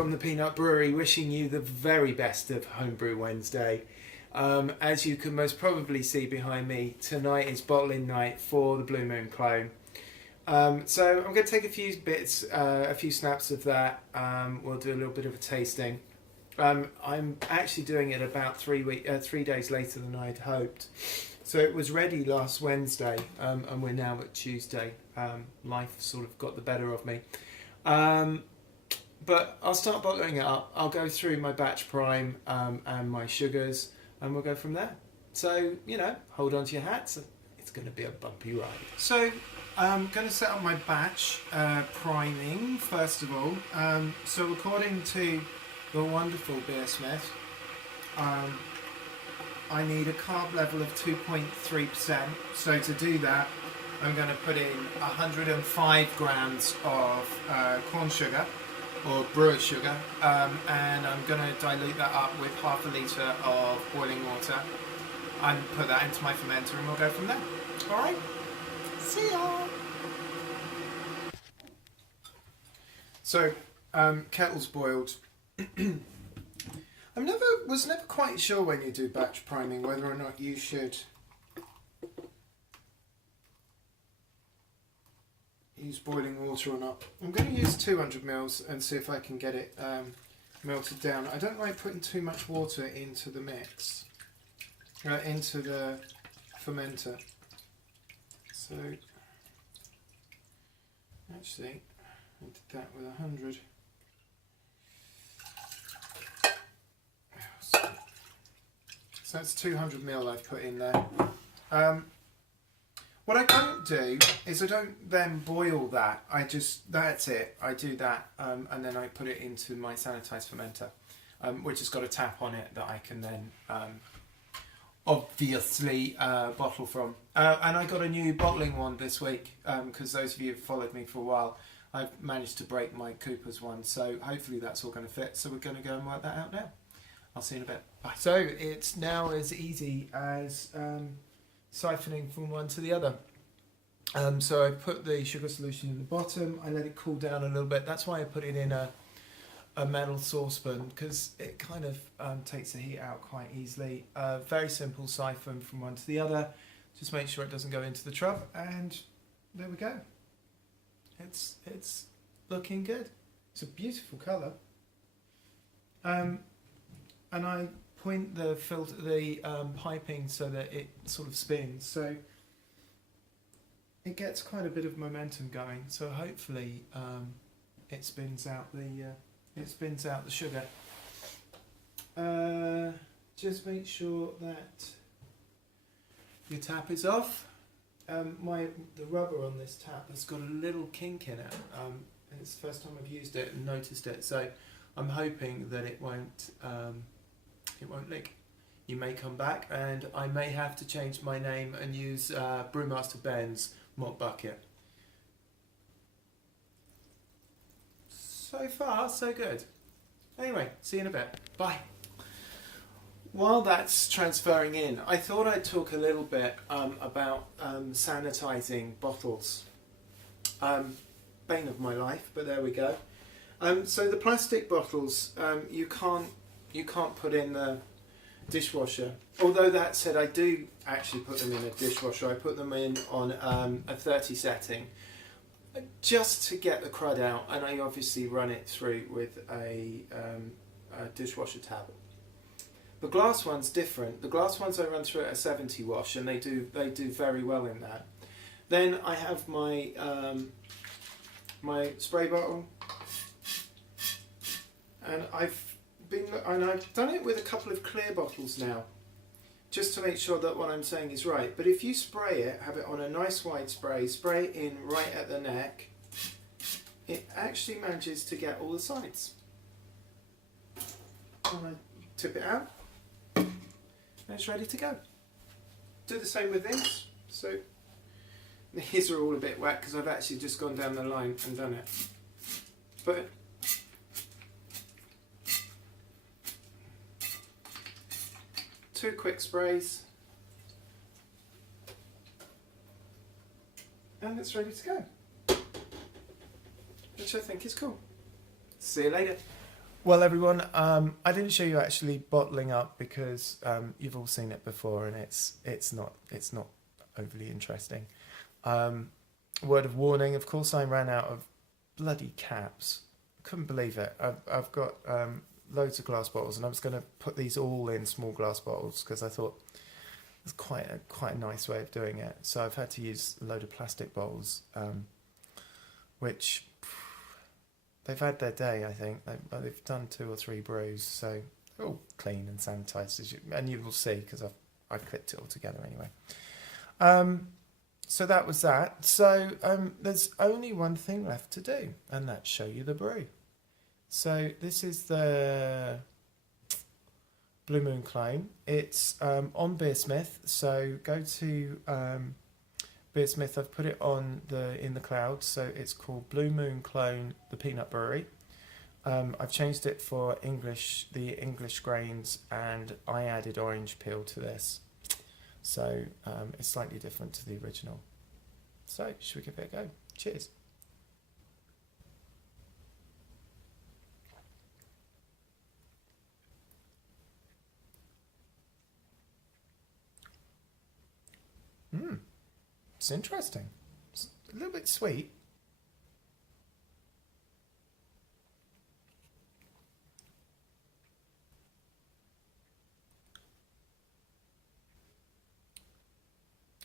from the Peanut Brewery, wishing you the very best of Homebrew Wednesday. As you can most probably see behind me, tonight is bottling night for the Blue Moon clone. So I'm going to take a few bits, a few snaps of that. We'll do a little bit of a tasting. I'm actually doing it about 3 days later than I'd hoped. So it was ready last Wednesday, and we're now at Tuesday. Life sort of got the better of me. But I'll start bottling it up. I'll go through my batch prime and my sugars, and we'll go from there. So, you know, hold on to your hats. It's going to be a bumpy ride. So I'm going to set up my batch priming, first of all. So according to the wonderful Beersmith, I need a carb level of 2.3%. So to do that, I'm going to put in 105 grams of corn sugar, or brewer's sugar, and I'm going to dilute that up with half a litre of boiling water and put that into my fermenter, and we'll go from there. Alright, see ya! So, kettle's boiled. I was never quite sure when you do batch priming whether or not you should use boiling water or not. I'm going to use 200 mils and see if I can get it melted down. I don't like putting too much water into the mix, into the fermenter. So actually I did that with 100. So that's 200 mil I've put in there. What I don't do is I don't then boil that. That's it. I do that and then I put it into my sanitized fermenter, which has got a tap on it that I can then obviously bottle from. And I got a new bottling wand this week because those of you who've followed me for a while, I've managed to break my Cooper's one. So hopefully that's all going to fit. So we're going to go and work that out now. I'll see you in a bit. Bye. So it's now as easy as siphoning from one to the other. So I put the sugar solution in the bottom, I let it cool down a little bit. That's why I put it in a metal saucepan, because it kind of takes the heat out quite easily. Very simple siphon from one to the other. Just make sure it doesn't go into the tub, and there we go. It's looking good. It's a beautiful colour. And I point the piping so that it sort of spins, so it gets quite a bit of momentum going. So hopefully it spins out the sugar. Just make sure that your tap is off. The rubber on this tap has got a little kink in it. And it's the first time I've used it and noticed it. So I'm hoping that it won't leak. You may come back and I may have to change my name and use Brewmaster Ben's mop bucket. So far, so good. Anyway, see you in a bit. Bye. While that's transferring in, I thought I'd talk a little bit about sanitizing bottles. Bane of my life, but there we go. So the plastic bottles, you can't put in the dishwasher. Although that said, I do actually put them in a dishwasher. I put them in on a 30 setting just to get the crud out, and I obviously run it through with a dishwasher tab. The glass one's different. The glass ones I run through at a 70 wash, and they do very well in that. Then I have my my spray bottle, and I've done it with a couple of clear bottles now, just to make sure that what I'm saying is right. But if you spray it, have it on a nice wide spray it in right at the neck, it actually manages to get all the sides. And I tip it out, and it's ready to go. Do the same with this. So these are all a bit wet because I've actually just gone down the line and done it. But two quick sprays, and it's ready to go, which I think is cool. See you later. Well, everyone, I didn't show you actually bottling up because you've all seen it before, and it's not overly interesting. Word of warning: of course, I ran out of bloody caps. Couldn't believe it. I've got loads of glass bottles, and I was going to put these all in small glass bottles because I thought it's quite a nice way of doing it. So I've had to use a load of plastic bottles, which they've had their day. I think they've done 2 or 3 brews, so they're all clean and sanitised, and you will see because I've clipped it all together anyway. So that was that. So there's only one thing left to do, and that's show you the brew. So this is the Blue Moon Clone. It's on Beersmith. So go to Beersmith. I've put it on in the cloud. So it's called Blue Moon Clone, the Peanut Brewery. I've changed it for the English grains, and I added orange peel to this. So it's slightly different to the original. So should we give it a go? Cheers. It's interesting. It's a little bit sweet.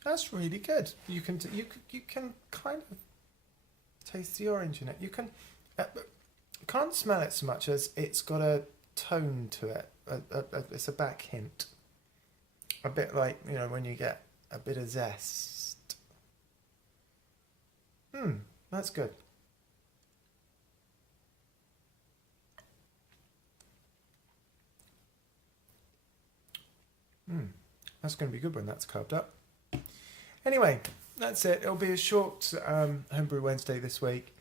That's really good. You can kind of taste the orange in it. You can't smell it so much as it's got a tone to it. It's a back hint. A bit like, when you get a bit of zest. That's good. That's going to be good when that's carved up. Anyway, that's it. It'll be a short Homebrew Wednesday this week.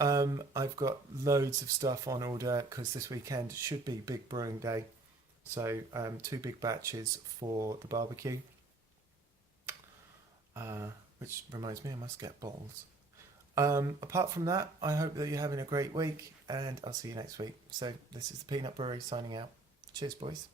I've got loads of stuff on order because this weekend should be big brewing day. So 2 big batches for the barbecue. Which reminds me, I must get bottles. Apart from that, I hope that you're having a great week, and I'll see you next week. So this is the Peanut Brewery signing out. Cheers, boys.